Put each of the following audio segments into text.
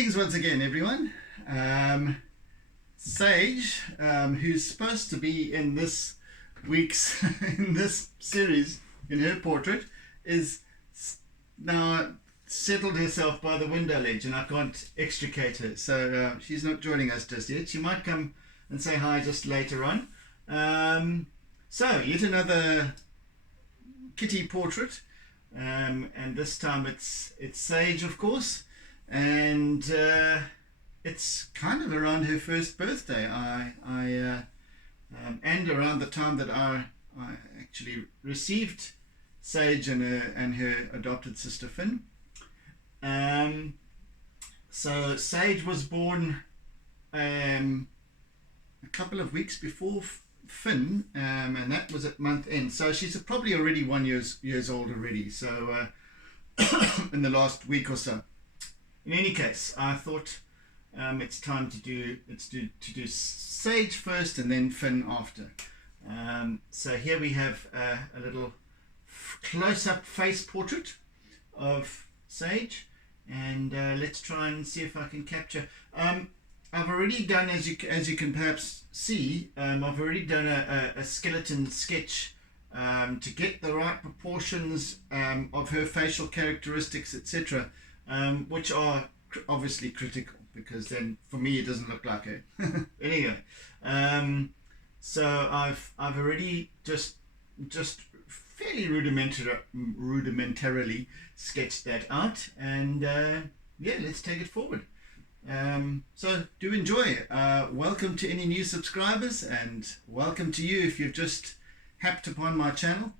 Greetings once again, everyone. Sage, who's supposed to be in this week's in this series in her portrait, is now settled herself by the window ledge, and I can't extricate her. So she's not joining us just yet. She might come and say hi just later on. So yet another kitty portrait, and this time it's Sage, of course. And it's kind of around her first birthday. And around the time that I actually received Sage and her adopted sister Fynn. So Sage was born a couple of weeks before Fynn, and that was at month end. So she's probably already 1 years old already. So in the last week or so. In any case, I thought it's time to do Sage first and then Fynn after. So here we have a little close-up face portrait of Sage, and let's try and see if I can capture. I've already done, as you can perhaps see, I've already done a skeleton sketch to get the right proportions of her facial characteristics, etc. Which are obviously critical, because then for me it doesn't look like her. Anyway, so I've already just fairly rudimentarily sketched that out, and yeah, let's take it forward. So do enjoy. Welcome to any new subscribers, and welcome to you if you've just happed upon my channel.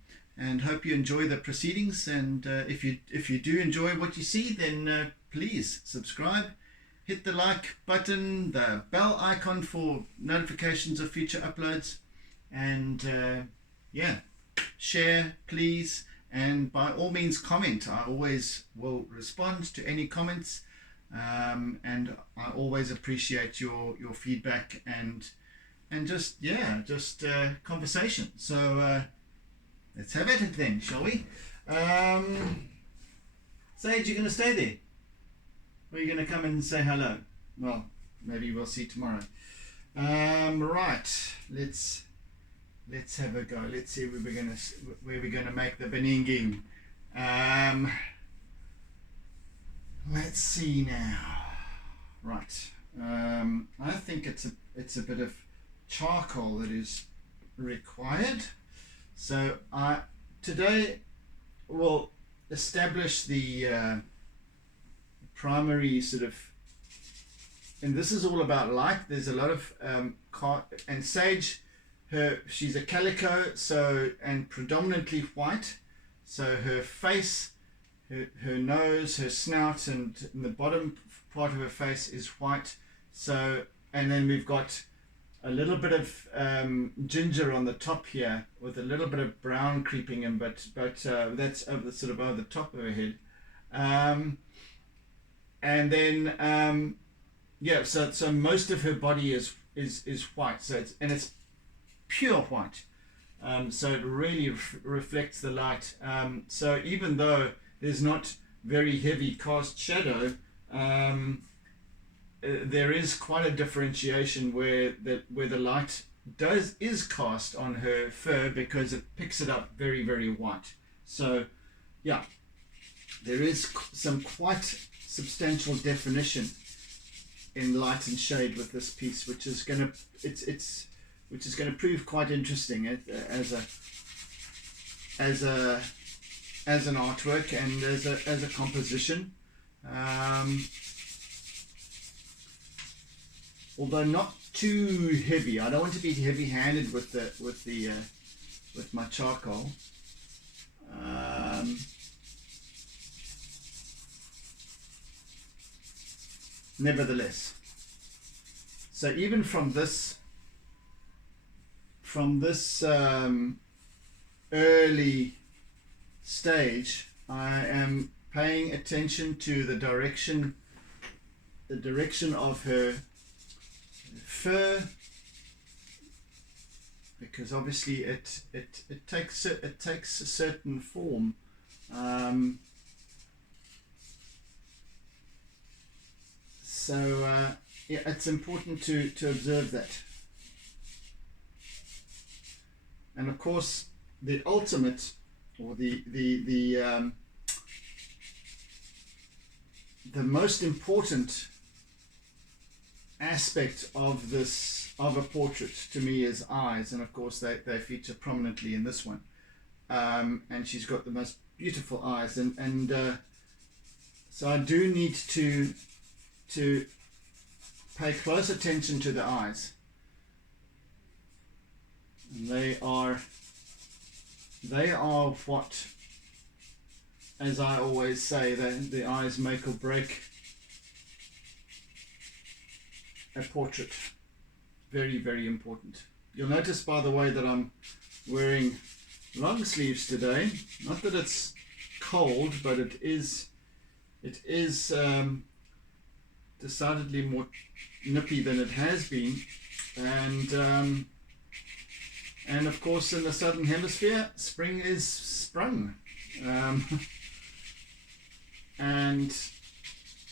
And hope you enjoy the proceedings. And if you do enjoy what you see, then please subscribe, hit the like button, the bell icon for notifications of future uploads, and yeah, share please, and by all means comment. I always will respond to any comments, and I always appreciate your feedback and just conversation. So let's have at it then, shall we? Sage, you're going to stay there? Or are you going to come and say hello? Well, maybe we'll see tomorrow. Right, let's have a go. Let's see where we're going to make the beninging. Let's see now. Right. I think it's a bit of charcoal that is required. So today we'll establish the primary sort of, and this is all about light. There's a lot of and Sage, she's a calico, so, and predominantly white. So her face, her nose, her snout, and the bottom part of her face is white. So, and then we've got a little bit of ginger on the top here, with a little bit of brown creeping in, but that's over the top of her head, and then yeah, so most of her body is white, so it's pure white, so it really reflects the light. So even though there's not very heavy cast shadow, there is quite a differentiation where the light is cast on her fur, because it picks it up very, very white. So yeah, there is some quite substantial definition in light and shade with this piece, which is going to prove quite interesting as an artwork and as a composition. Although not too heavy. I don't want to be heavy-handed with my charcoal. Nevertheless, so even from this early stage, I am paying attention to the direction of her fur, because obviously it takes a certain form. So yeah, it's important to observe that. And of course, the ultimate, or the most important aspect of a portrait to me is eyes, and of course they feature prominently in this one. And she's got the most beautiful eyes, and so I do need to pay close attention to the eyes. And they are what, as I always say, the eyes make or break a portrait. Very, very important. You'll notice, by the way, that I'm wearing long sleeves today. Not that it's cold, but it is decidedly more nippy than it has been, and of course in the southern hemisphere spring is sprung, and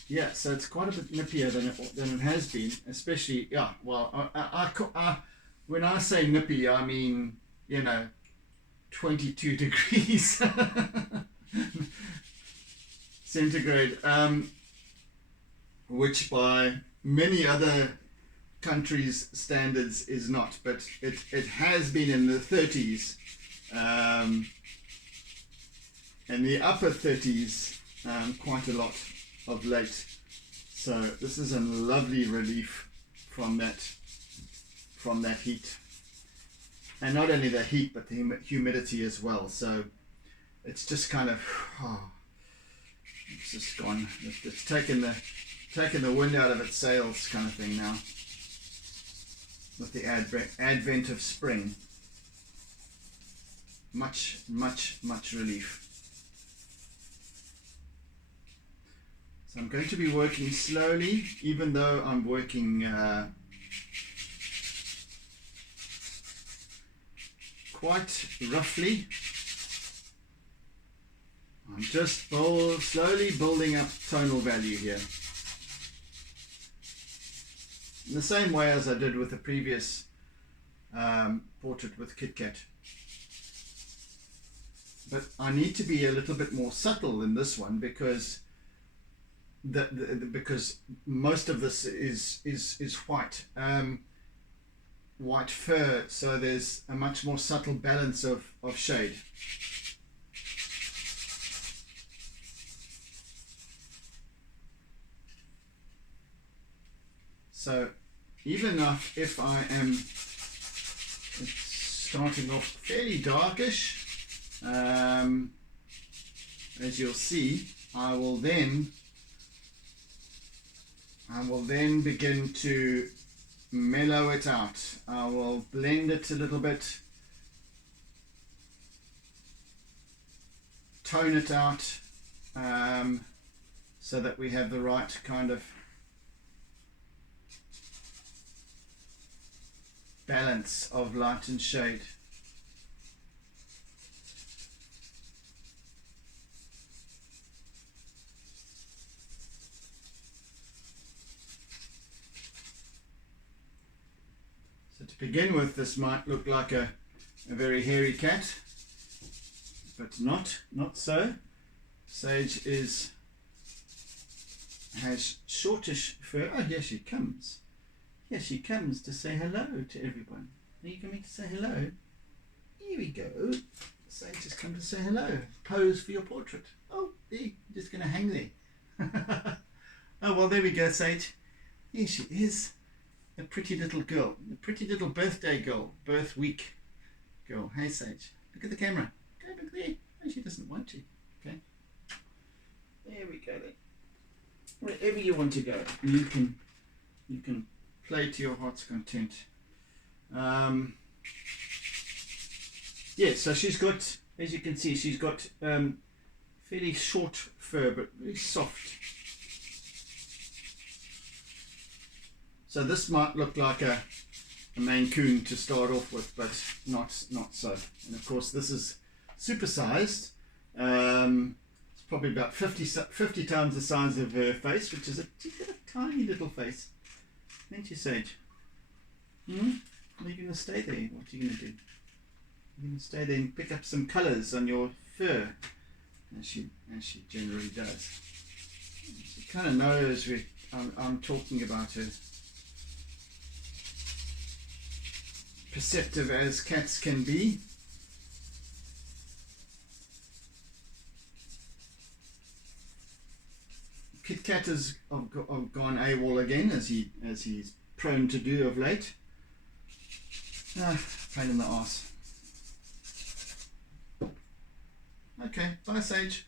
yeah, so it's quite a bit nippier than it has been, especially, yeah, well, I when I say nippy, I mean, 22 degrees centigrade, which by many other countries' standards is not, but it has been in the 30s, and the upper 30s quite a lot of late. So this is a lovely relief from that heat, and not only the heat but the humidity as well. So it's just kind of it's just gone. It's taken the wind out of its sails, kind of thing now, with the advent of spring. Much relief. So I'm going to be working slowly, even though I'm working quite roughly. I'm just slowly building up tonal value here, in the same way as I did with the previous portrait with KitKat. But I need to be a little bit more subtle in this one, because because most of this is white, white fur, so there's a much more subtle balance of shade. So even if I am starting off fairly darkish, as you'll see, I will then begin to mellow it out. I will blend it a little bit, tone it out, so that we have the right kind of balance of light and shade. So to begin with, this might look like a very hairy cat, but not so. Sage has shortish fur. Oh, here she comes. Here she comes to say hello to everyone. Are you coming to say hello? Here we go. Sage has come to say hello. Pose for your portrait. Oh, there. You're just going to hang there. Oh, well, there we go, Sage. Here she is. A pretty little girl. A pretty little birthday girl. Birth week girl. Hey, Sage. Look at the camera. Go back there. Oh, she doesn't want to. Okay. There we go then. Wherever you want to go, you can play to your heart's content. Yeah, so she's got, as you can see, she's got fairly short fur, but very soft. So this might look like a Maine Coon to start off with, but not so. And of course, this is supersized. It's probably about 50 times the size of her face, which is she's got a tiny little face. Ain't you, Sage? Are you going to stay there? What are you going to do? You're going to stay there and pick up some colours on your fur, as she generally does. She kind of knows I'm talking about her. Perceptive as cats can be. KitKat has gone AWOL again, as he's prone to do of late. Pain in the arse. Okay, bye, Sage.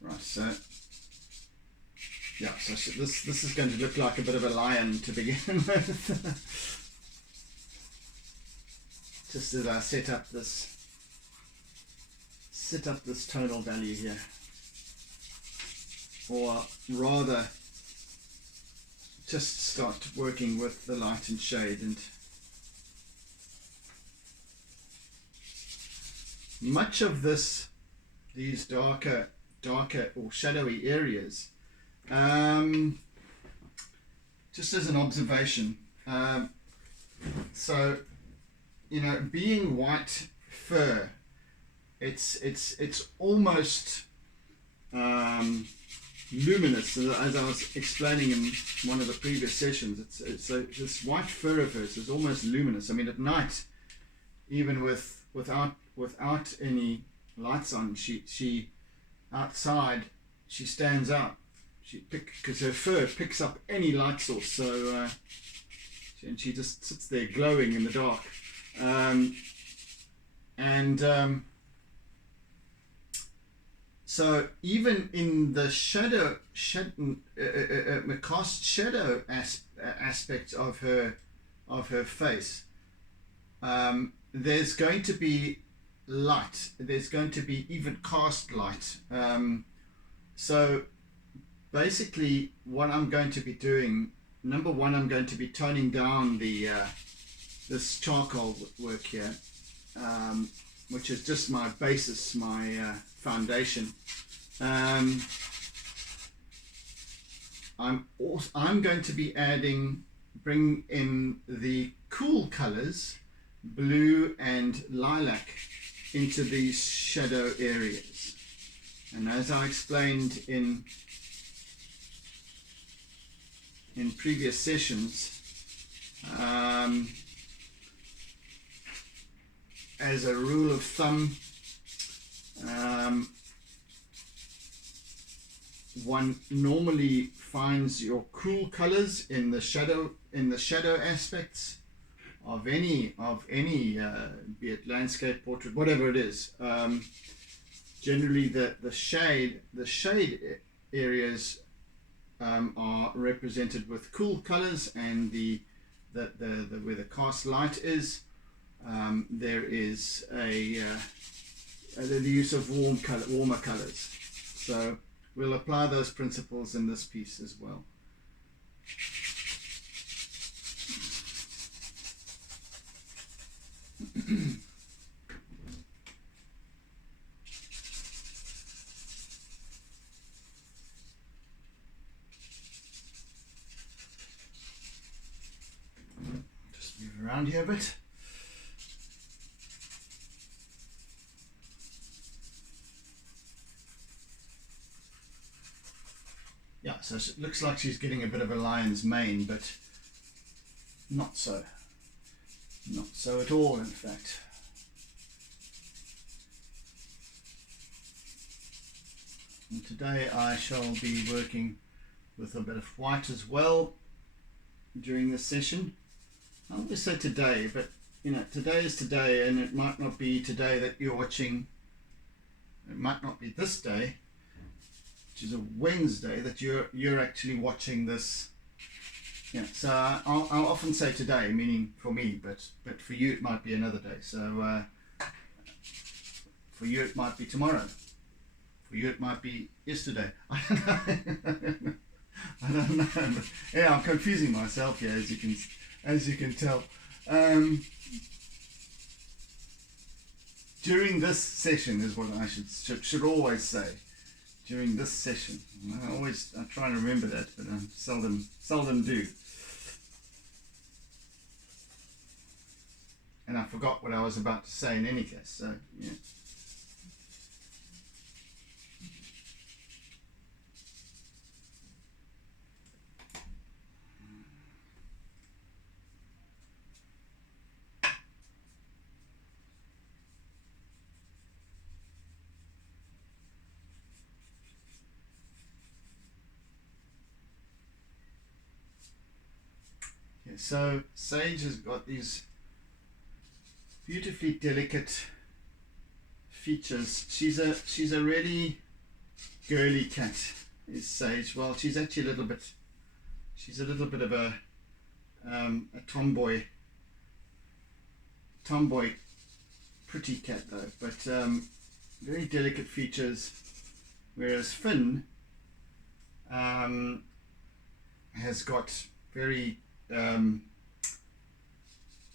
Right, so yeah, so this is going to look like a bit of a lion to begin with. Just as I set up this tonal value here, or rather just start working with the light and shade. And much of these darker or shadowy areas, just as an observation, so being white fur, it's almost luminous. As I was explaining in one of the previous sessions, this white fur of hers is almost luminous. I mean, at night, even without any lights on, she outside, she stands out. Because her fur picks up any light source, so and she just sits there glowing in the dark. So even in the cast shadow aspect of her face, there's going to be light. There's going to be even cast light. So basically, what I'm going to be doing, number one, I'm going to be toning down this charcoal work here, which is just my basis, my foundation. I'm going to be bring in the cool colors, blue and lilac, into these shadow areas. And as I explained in previous sessions, as a rule of thumb, one normally finds your cool colors in the shadow aspects of any be it landscape, portrait, whatever it is. Generally the shade areas are represented with cool colors, and where the cast light is, there is the use of warmer colors. So we'll apply those principles in this piece as well. Just move around here a bit. Yeah, so it looks like she's getting a bit of a lion's mane, but not so. Not so at all, in fact. And today I shall be working with a bit of white as well during this session. I always say today, but today is today, and it might not be today that you're watching. It might not be this day, which is a Wednesday, that you're actually watching this. Yeah, so I'll often say today, meaning for me, but for you it might be another day. So for you it might be tomorrow. For you it might be yesterday. I don't know. But yeah, I'm confusing myself here, as you can tell. during this session is what I should always say. During this session, I try and remember that, but I seldom do. And I forgot what I was about to say in any case. So yeah. So Sage has got these beautifully delicate features. She's a really girly cat, is Sage. Well, she's actually a little bit of a tomboy pretty cat though, but very delicate features, whereas Fynn has got very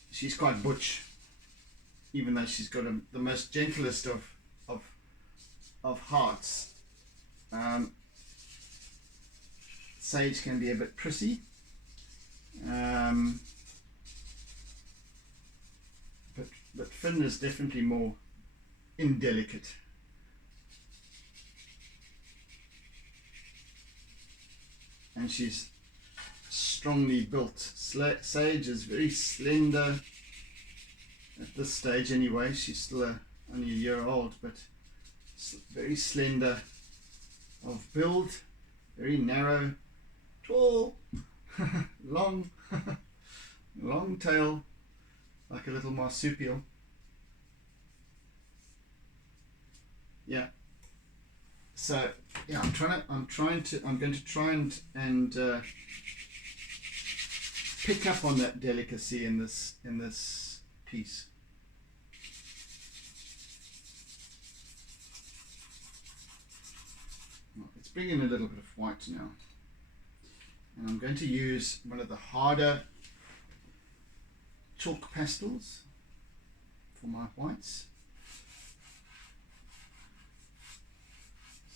she's quite butch, even though she's got the most gentlest of hearts. Sage can be a bit prissy, but Fynn is definitely more indelicate. And she's strongly built. Sage is very slender at this stage anyway. She's still only a year old, but very slender of build, very narrow, tall, long long tail, like a little marsupial. Yeah. So yeah, I'm going to try and pick up on that delicacy in this piece. Let's bring in a little bit of white now, and I'm going to use one of the harder chalk pastels for my whites.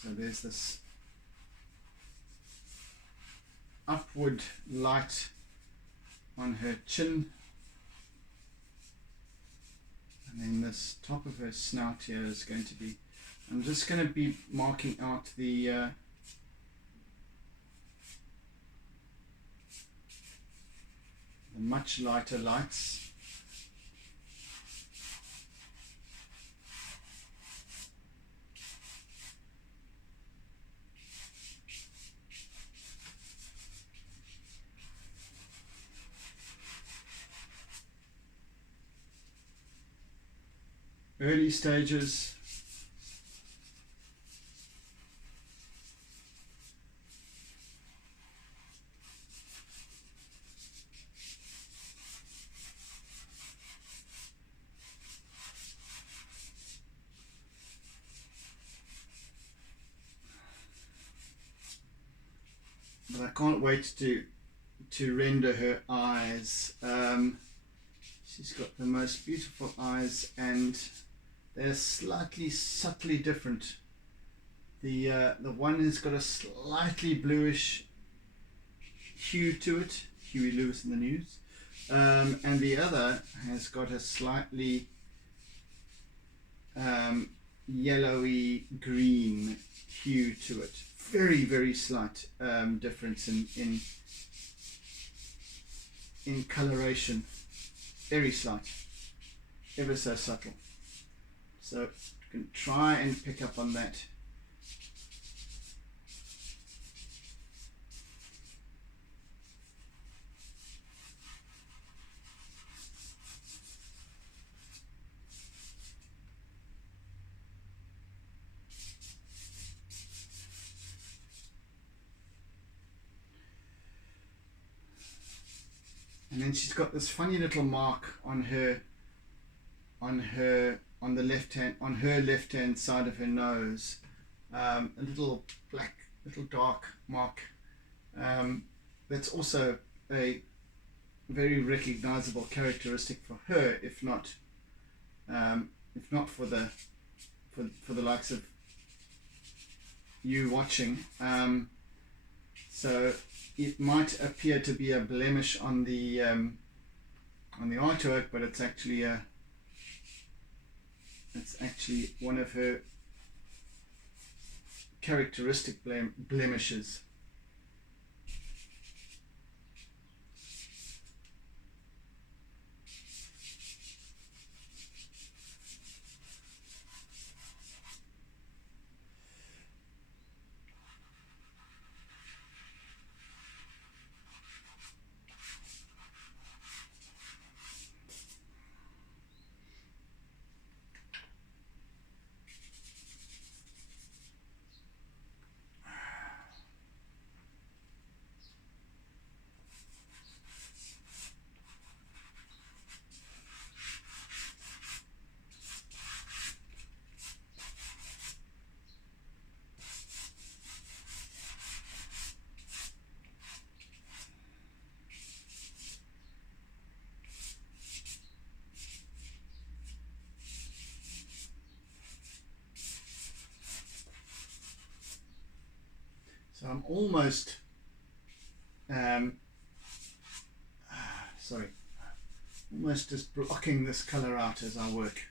So there's this upward light on her chin, and then this top of her snout here is going to be, I'm just going to be marking out the much lighter lights. Early stages. But I can't wait to render her eyes. She's got the most beautiful eyes, and they're slightly subtly different. The one has got a slightly bluish hue to it, Huey Lewis in the News, and the other has got a slightly yellowy green hue to it. Very, very slight difference in coloration. Very slight, ever so subtle. So you can try and pick up on that. And then she's got this funny little mark on her left hand side of her nose, a little black, little dark mark. That's also a very recognizable characteristic for her, if not if not for the likes of you watching. So it might appear to be a blemish on the artwork, but it's actually one of her characteristic blemishes. So I'm almost, almost just blocking this color out as I work.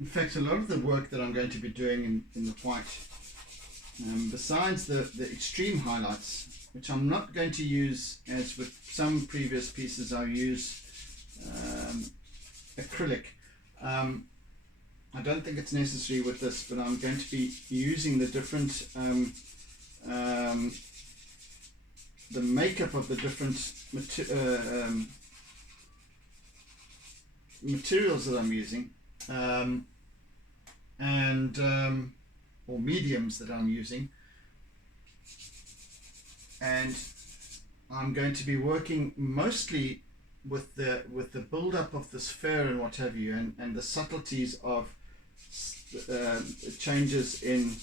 In fact, a lot of the work that I'm going to be doing in the white, besides the extreme highlights, which I'm not going to use as with some previous pieces, I use acrylic. I don't think it's necessary with this, but I'm going to be using the different the makeup of the different materials that I'm using, or mediums that I'm using, and I'm going to be working mostly with the build-up of this fur and what have you, and the subtleties of changes in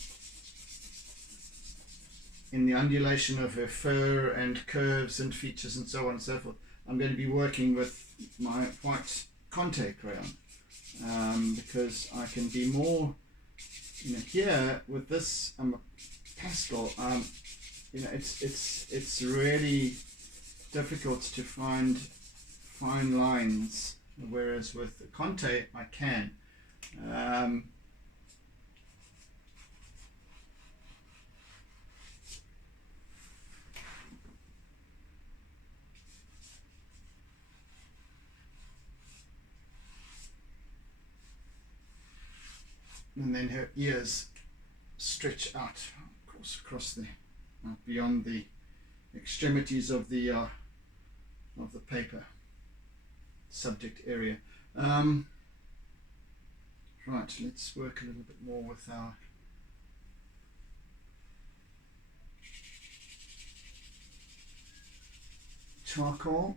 the undulation of her fur and curves and features and so on and so forth. I'm going to be working with my white Conte crayon, because I can be more, here with this pastel, it's really difficult to find fine lines, whereas with the Conte I can. And then her ears stretch out, of course, across the beyond the extremities of the paper subject area. Right, let's work a little bit more with our charcoal.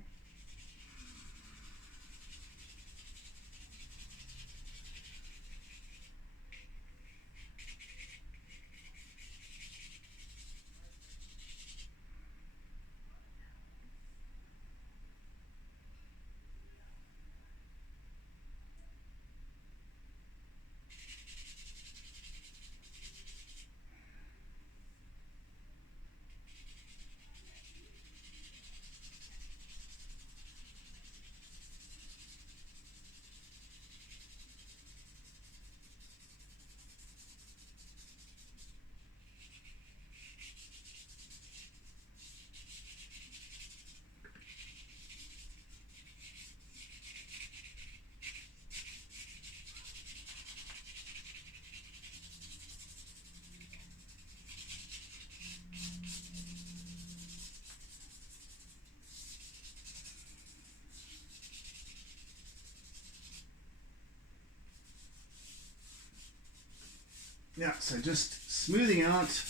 Yeah, so just smoothing out,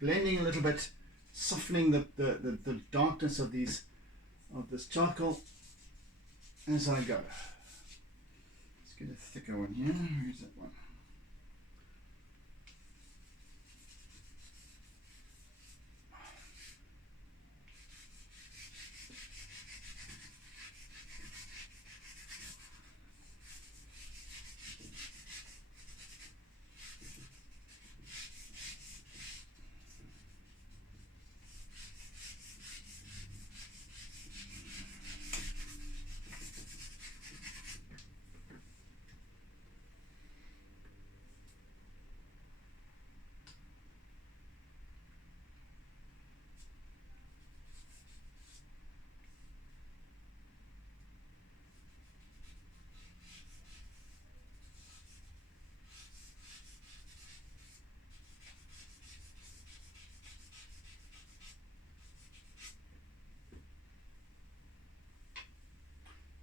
blending a little bit, softening the darkness of this charcoal as I go. Let's get a thicker one here. Where's that one?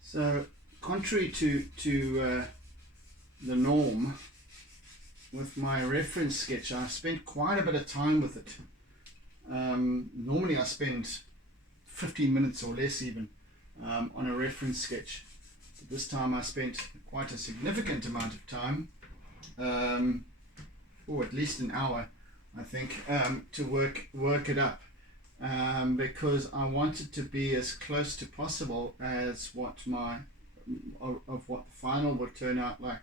So, contrary to the norm, with my reference sketch, I spent quite a bit of time with it. Normally I spend 15 minutes or less even on a reference sketch. But this time I spent quite a significant amount of time, or at least an hour, I think, to work it up. Because I wanted to be as close to possible as what the final would turn out like,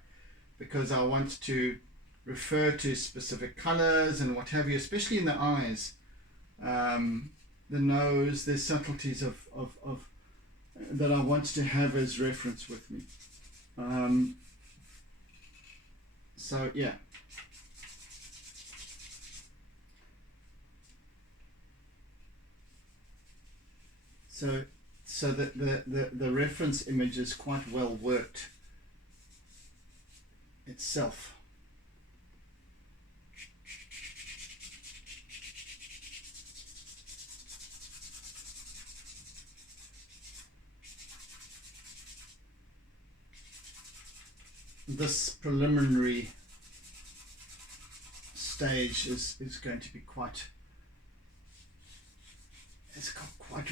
because I want to refer to specific colors and what have you, especially in the eyes, the nose. There's subtleties of that I want to have as reference with me. So yeah. So the reference image is quite well worked itself. This preliminary stage is going to be quite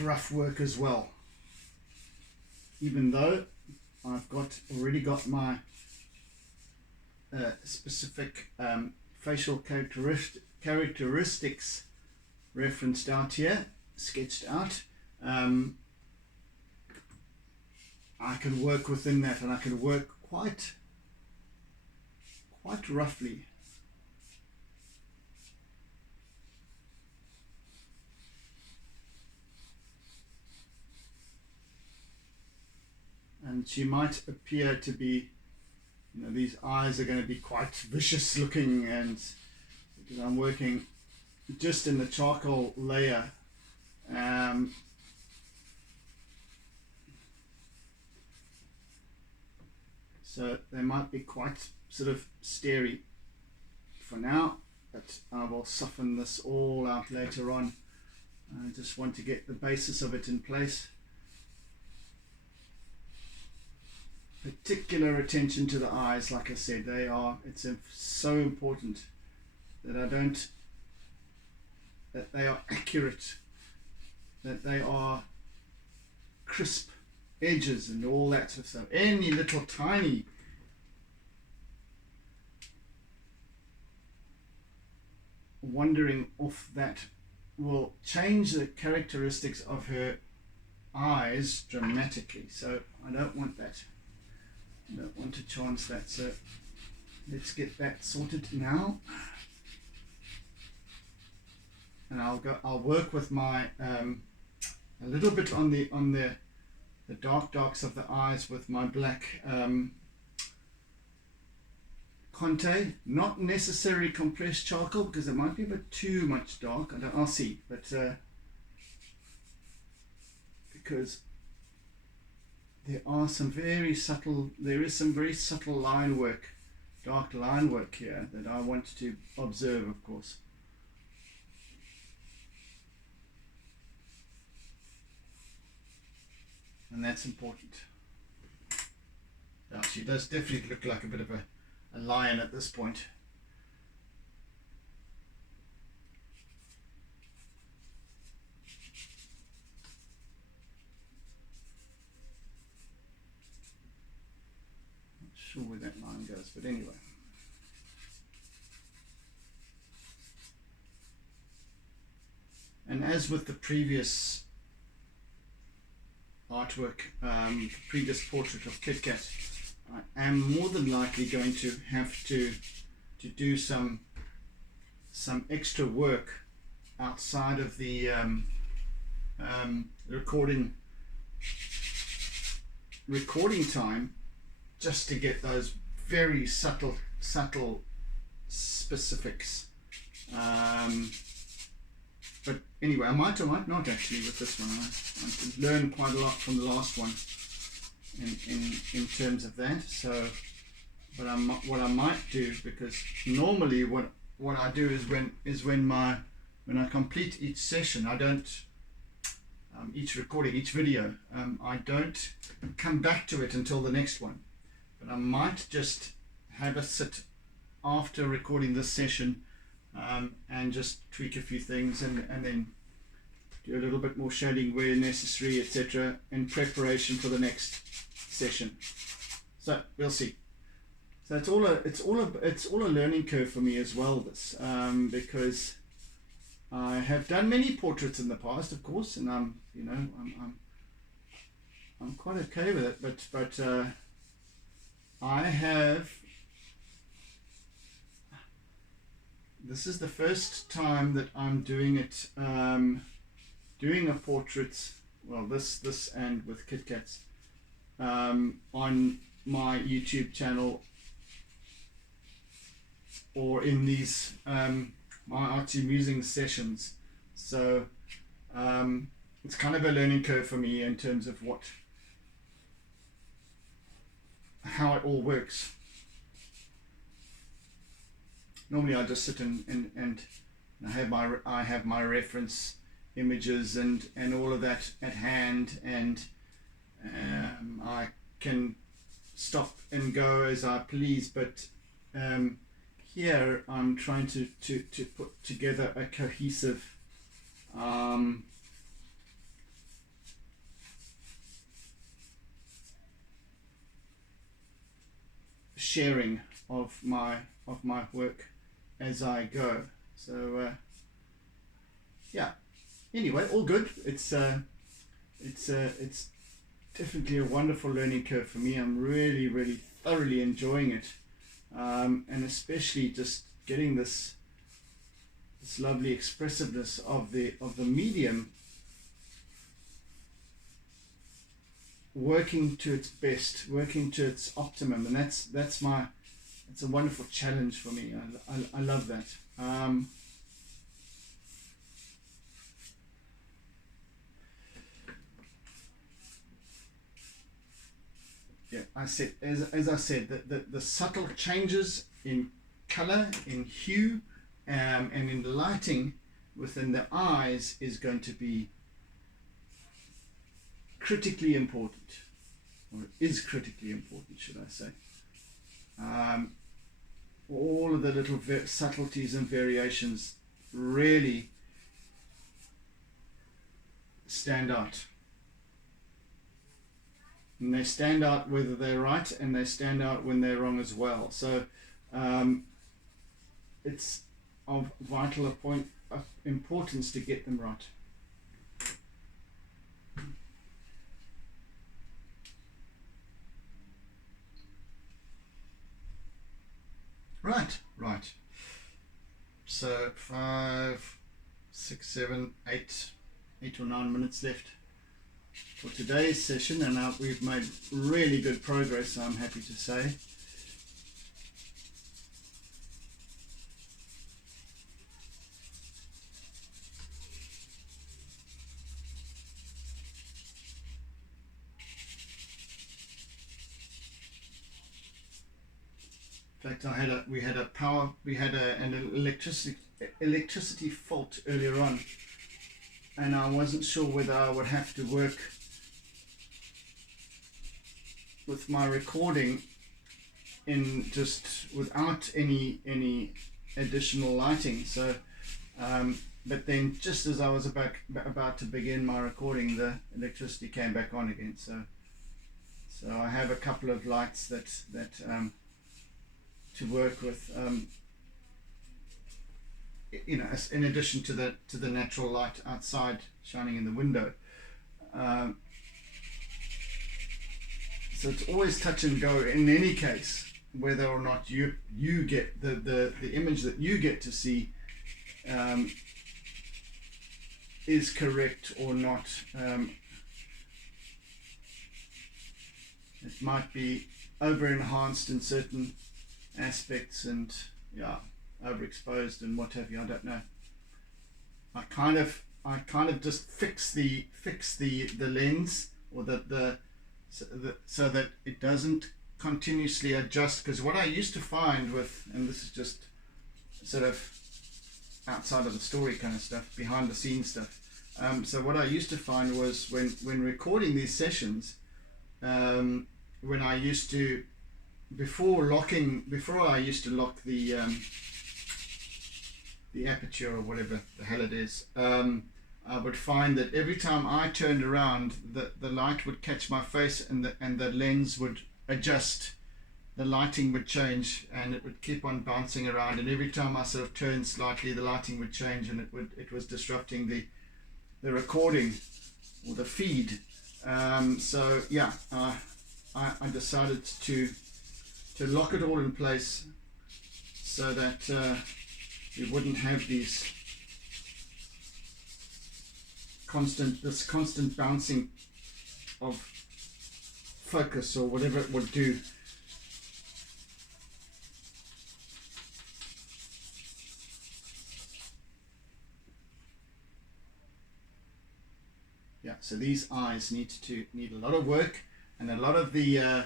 rough work as well, even though I've already got my specific facial characteristics referenced out here, sketched out. I can work within that, and I can work quite roughly. And she might appear to be, these eyes are going to be quite vicious looking, and because I'm working just in the charcoal layer, so they might be quite sort of starey for now, but I will soften this all out later on. I just want to get the basis of it in place. Particular attention to the eyes, like I said, it's so important that they are accurate, that they are crisp edges and all that sort of stuff. Any little tiny wandering off that will change the characteristics of her eyes dramatically. So I don't want that. I don't want to chance that. So let's get that sorted now. And I'll work with my a little bit on the darks of the eyes with my black Conte, not necessarily compressed charcoal because it might be a bit too much dark. I'll see, but because there is some very subtle line work, dark line work here that I want to observe, of course. And that's important. Yeah, she does definitely look like a bit of a lion at this point. Not sure where that line goes, but anyway. And as with the previous artwork, the previous portrait of KitKat, I am more than likely going to have to do some extra work outside of the recording time, just to get those very subtle specifics. But anyway, I might not actually with this one. I learned quite a lot from the last one in terms of that. So, but what I might do, because normally what I do is when I complete each session, I don't each recording, each video, I don't come back to it until the next one. But I might just have a sit after recording this session. And just tweak a few things and then do a little bit more shading where necessary, etc., in preparation for the next session. So we'll see. So it's all a learning curve for me as well. This because I have done many portraits in the past, of course, and I'm quite okay with it. But I have. This is the first time that I'm doing it, doing a portrait, well, this and with KitKats, on my YouTube channel or in these my Artsy Musings sessions. So it's kind of a learning curve for me in terms of how it all works. Normally I just sit and I have my reference images and all of that at hand, and I can stop and go as I please. But here I'm trying to put together a cohesive sharing of my work as I go. So yeah, anyway, all good. It's definitely a wonderful learning curve for me. I'm really thoroughly enjoying it, and especially just getting this lovely expressiveness of the medium working to its best, working to its optimum, and it's a wonderful challenge for me. I love that. Yeah, as I said, the subtle changes in color, in hue, and in the lighting within the eyes is going to be critically important, or is critically important, should I say. All of the little subtleties and variations really stand out. And they stand out whether they're right, and they stand out when they're wrong as well. So it's of vital importance to get them right. Right. So 5, 6, 7, 8 or 9 minutes left for today's session, and we've made really good progress, I'm happy to say. In fact, we had an electricity fault earlier on, and I wasn't sure whether I would have to work with my recording in just without any additional lighting. So, but then just as I was about to begin my recording, the electricity came back on again. So I have a couple of lights that to work with, you know, in addition to the natural light outside shining in the window. So it's always touch and go in any case, whether or not you get the image that you get to see is correct or not. It might be over enhanced in certain aspects and overexposed and what have you. I don't know. I kind of just fix the lens, or so that it doesn't continuously adjust, because what I used to find with, and this is just sort of outside of the story kind of stuff, behind the scenes stuff, so what I used to find was when recording these sessions, when I used to, before I used to lock the aperture or whatever the hell it is, I would find that every time I turned around, the light would catch my face, and the lens would adjust, the lighting would change, and it would keep on bouncing around, and every time I sort of turned slightly, the lighting would change, and it was disrupting the recording or the feed. So yeah, I decided to lock it all in place so that we wouldn't have this constant bouncing of focus or whatever it would do. Yeah, so these eyes need a lot of work, and a lot of the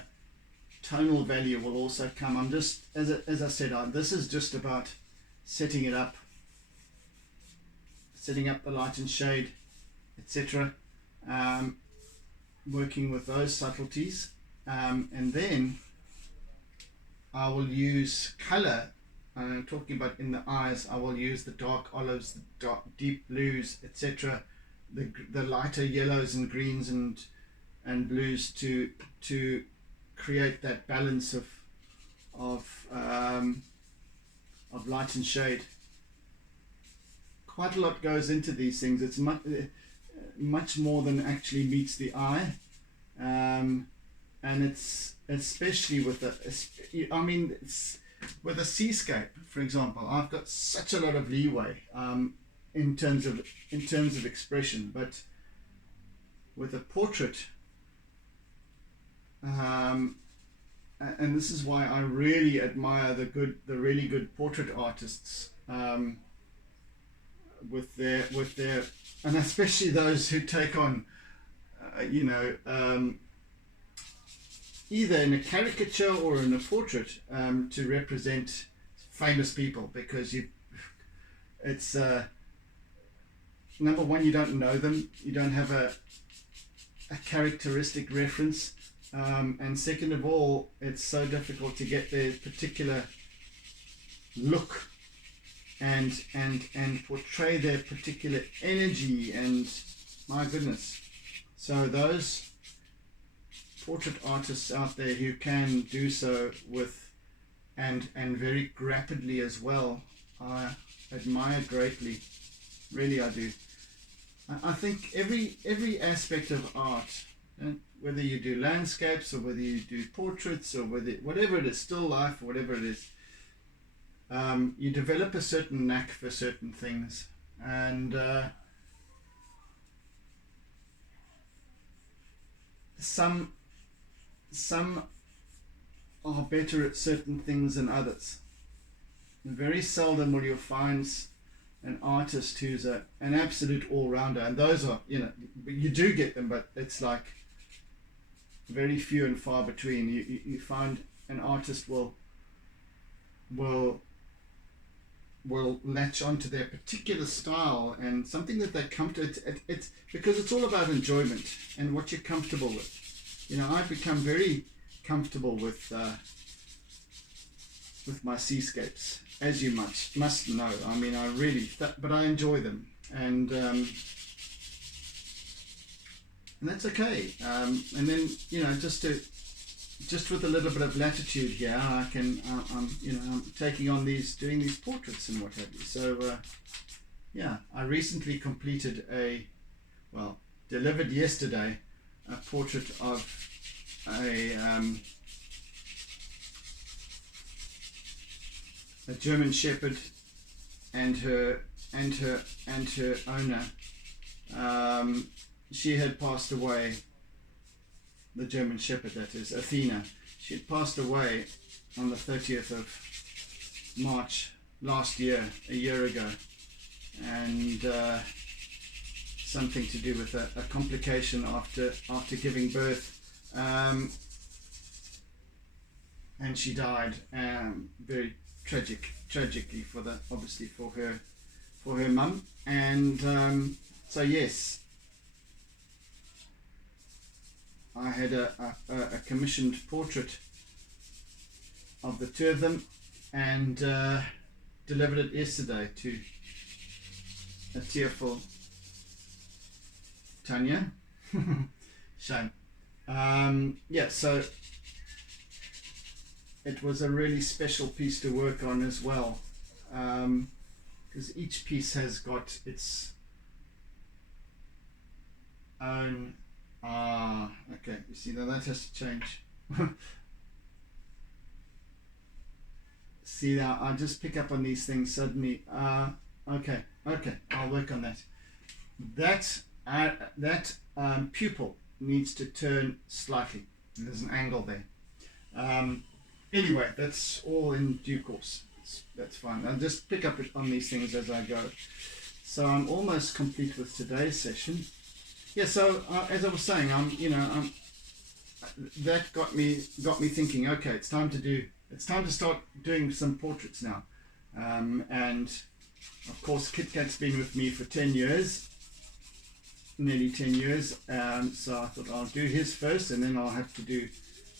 tonal value will also come. I'm just, as I said, this is just about setting it up, setting up the light and shade, etc. Working with those subtleties, and then I will use color. I'm talking about in the eyes. I will use the dark olives, the deep blues, etc. The lighter yellows and greens and blues to create that balance of light and shade. Quite a lot goes into these things. It's much more than actually meets the eye, and it's especially with with a seascape, for example. I've got such a lot of leeway in terms of expression, but with a portrait, and this is why I really admire the really good portrait artists, with their and especially those who take on either in a caricature or in a portrait to represent famous people, because it's number one, you don't know them, you don't have a characteristic reference, and second of all, it's so difficult to get their particular look and portray their particular energy, and my goodness. So those portrait artists out there who can do so with and very rapidly as well. I admire greatly, really I do. I think every aspect of art, whether you do landscapes or whether you do portraits or whatever it is, still life or whatever it is, you develop a certain knack for certain things, and some are better at certain things than others. Very seldom will you find an artist who's an absolute all-rounder, and those are, you do get them, but it's like very few and far between. You find an artist will latch onto their particular style and something that they come to. It's because it's all about enjoyment and what you're comfortable with. I've become very comfortable with my seascapes, as you must know. I mean, I really, but I enjoy them, and that's okay. And then just with a little bit of latitude here, I'm taking on doing these portraits and what have you. So I recently completed delivered yesterday a portrait of a German Shepherd and her owner. She had passed away. The German Shepherd, that is, Athena. She had passed away on the 30th of March last year, a year ago, and something to do with a complication after giving birth, and she died very tragically obviously for her mum, and so yes, I had a commissioned portrait of the two of them, and delivered it yesterday to a tearful Tanya. Shame. So it was a really special piece to work on as well, because each piece has got its own. Okay, you see, now that has to change. See, now I just pick up on these things suddenly. Okay, I'll work on that. That pupil needs to turn slightly. There's an angle there. Anyway, that's all in due course. That's fine. I'll just pick up on these things as I go. So I'm almost complete with today's session. Yeah. So as I was saying, that got me thinking. Okay, it's time to start doing some portraits now. And of course, KitKat's been with me for 10 years. Nearly 10 years, so I thought I'll do his first, and then I'll have to do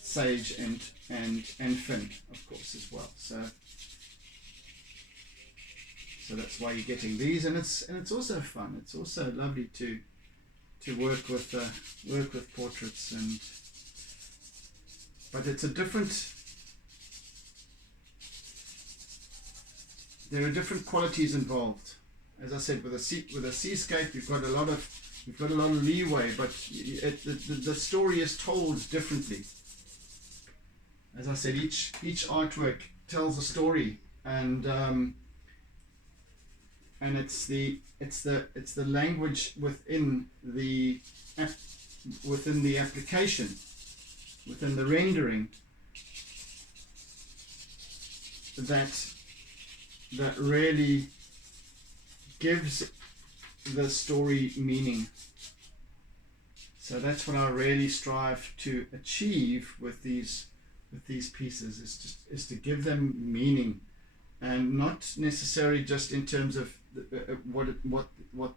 Sage and Fynn, of course, as well. So that's why you're getting these, and it's also fun. It's also lovely to work with portraits, but it's a different. There are different qualities involved. As I said, with a seascape, you've got a lot of leeway, but the story is told differently. As I said, each artwork tells a story, and it's the language within the application, within the rendering, that really gives the story meaning. So that's what I really strive to achieve with these pieces, is to give them meaning, and not necessarily just in terms of what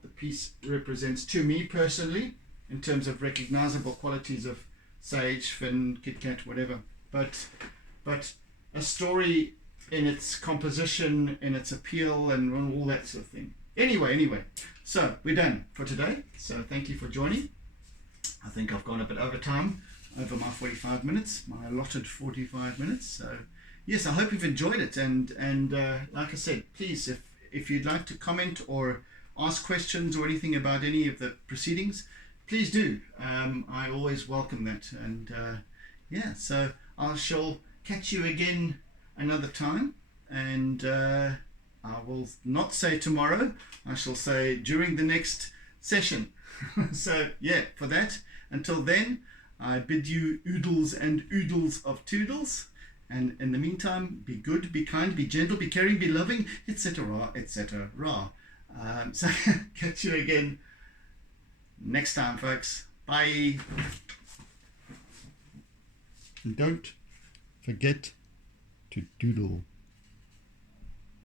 the piece represents to me personally, in terms of recognizable qualities of Sage, Fynn, KitKat, whatever, but a story in its composition, in its appeal, and all that sort of thing. Anyway, so we're done for today. So thank you for joining. I think I've gone a bit over time. over my 45 minutes, my allotted 45 minutes. So yes, I hope you've enjoyed it, and like I said, please, if you'd like to comment or ask questions or anything about any of the proceedings, please do. I always welcome that. And yeah, so I shall catch you again another time, and I will not say tomorrow, I shall say during the next session. So yeah, for that, until then, I bid you oodles and oodles of toodles, and in the meantime, be good, be kind, be gentle, be caring, be loving, etc., etc. So catch you again next time, folks. Bye. And don't forget to doodle.